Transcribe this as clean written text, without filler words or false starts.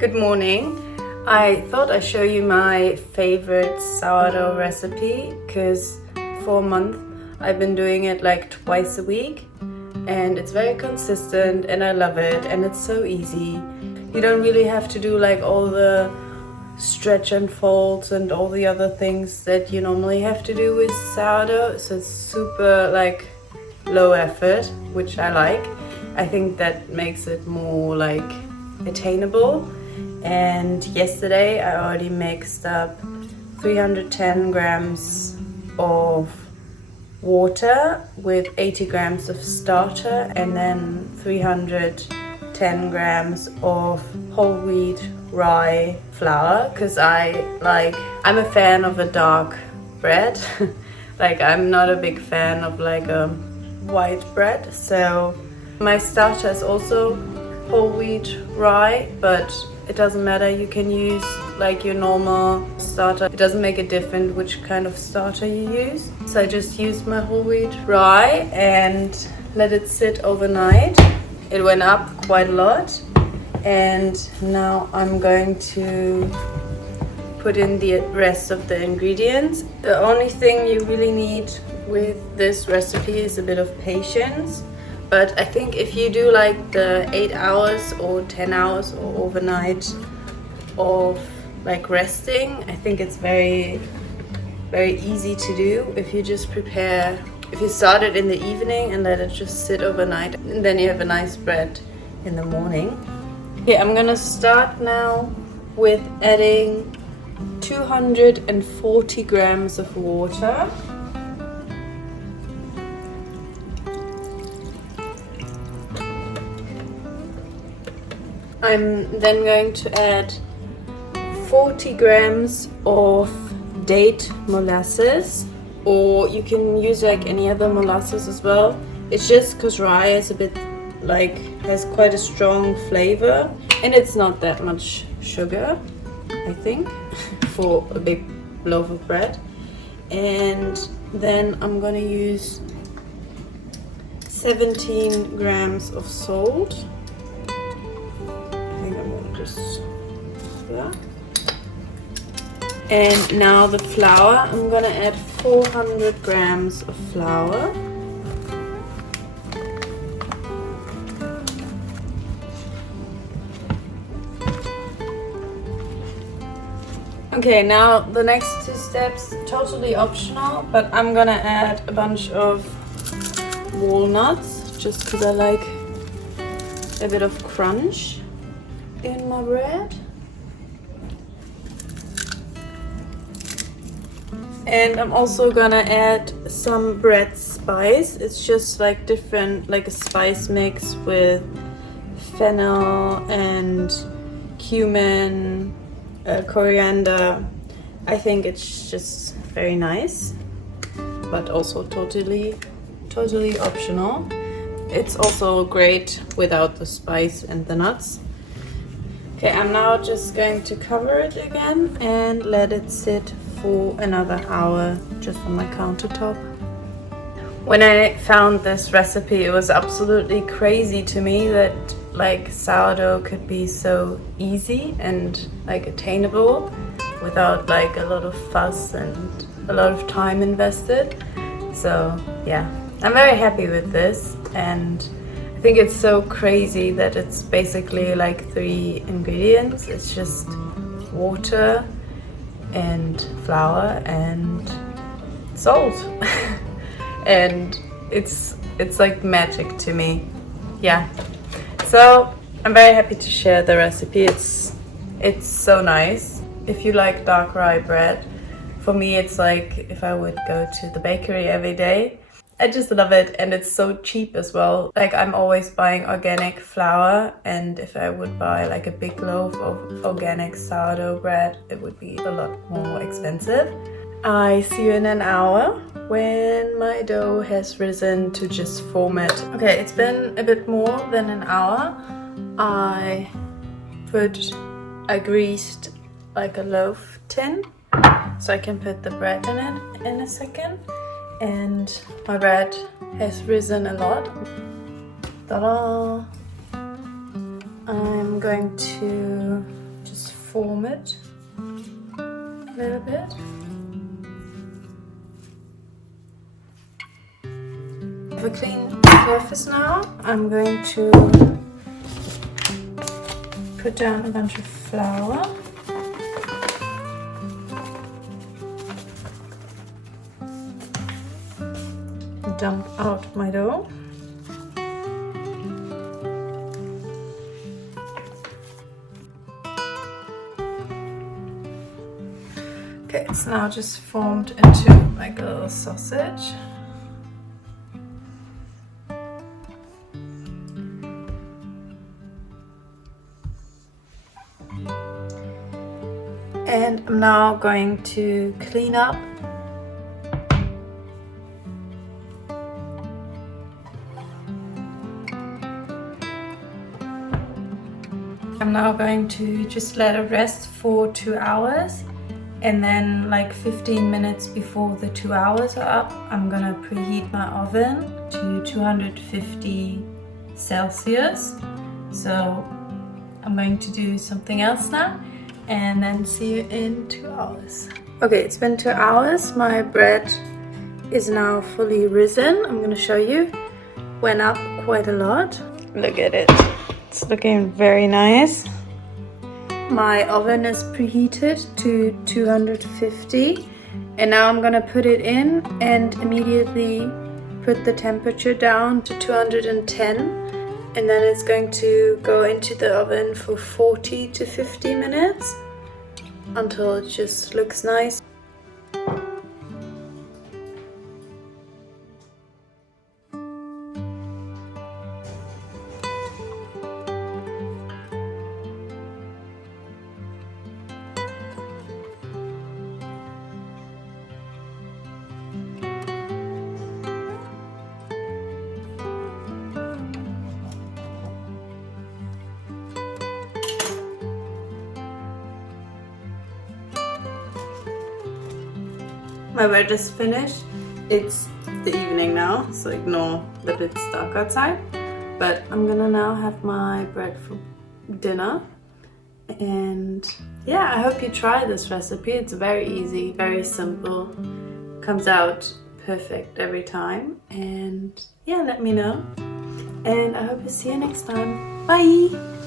Good morning. I thought I'd show you my favorite sourdough recipe because for a month I've been doing it like twice a week and it's very consistent and I love it and it's so easy. You don't really have to do like all the stretch and folds and all the other things that you normally have to do with sourdough, so it's super like low effort, which I like. I think that makes it more like attainable. And yesterday I already mixed up 310 grams of water with 80 grams of starter and then 310 grams of whole wheat rye flour, because I'm a fan of a dark bread. Like I'm not a big fan of like a white bread. So my starter is also whole wheat rye, but it doesn't matter, you can use like your normal starter. It doesn't make a difference which kind of starter you use. So I just used my whole wheat rye and let it sit overnight. It went up quite a lot. And now I'm going to put in the rest of the ingredients. The only thing you really need with this recipe is a bit of patience. But I think if you do like the 8 hours or 10 hours or overnight of like resting, I think it's very, very easy to do. If you just prepare, if you start it in the evening and let it just sit overnight, and then you have a nice bread in the morning. Okay, I'm gonna start now with adding 240 grams of water. I'm then going to add 40 grams of date molasses, or you can use like any other molasses as well. It's just because rye is a bit like has quite a strong flavor and it's not that much sugar, I think, for a big loaf of bread. And then I'm gonna use 17 grams of salt. And now the flour, I'm gonna add 400 grams of flour. Okay, now the next two steps, totally optional, but I'm gonna add a bunch of walnuts just because I like a bit of crunch in my bread. And I'm also gonna add some bread spice. It's just like different, like a spice mix with fennel and cumin, coriander. I think it's just very nice, but also totally optional. It's also great without the spice and the nuts. Okay, I'm now just going to cover it again and let it sit for another hour just on my countertop. When I found this recipe, it was absolutely crazy to me that like sourdough could be so easy and like attainable without like a lot of fuss and a lot of time invested. So yeah, I'm very happy with this, and I think it's so crazy that it's basically like 3 ingredients. It's just water and flour and salt. And it's like magic to me. Yeah, so I'm very happy to share the recipe. It's so nice. If you like dark rye bread, for me it's like if I would go to the bakery every day. I just love it, and it's so cheap as well. Like I'm always buying organic flour, and if I would buy like a big loaf of organic sourdough bread, it would be a lot more expensive. I see you in an hour when my dough has risen to just form it. Okay, it's been a bit more than an hour. I greased like a loaf tin so I can put the bread in it in a second. And my bread has risen a lot. Ta-da! I'm going to form it a little bit. I have a clean surface now. I'm going to put down a bunch of flour. Dump out my dough. Okay, it's now just formed into like a little sausage. And I'm now going to clean up I'm now going to just let it rest for 2 hours, and then like 15 minutes before the 2 hours are up, I'm gonna preheat my oven to 250 Celsius. So I'm going to do something else now and then see you in 2 hours. Okay, it's been 2 hours. My bread is now fully risen. I'm gonna show you. Went up quite a lot. Look at it. It's looking very nice. My oven is preheated to 250, and now I'm gonna put it in and immediately put the temperature down to 210, and then it's going to go into the oven for 40 to 50 minutes until it just looks nice. My bread is finished. It's the evening now, so ignore that it's dark outside. But I'm gonna now have my bread for dinner. And yeah, I hope you try this recipe. It's very easy, very simple. Comes out perfect every time. And yeah, let me know. And I hope to see you next time. Bye!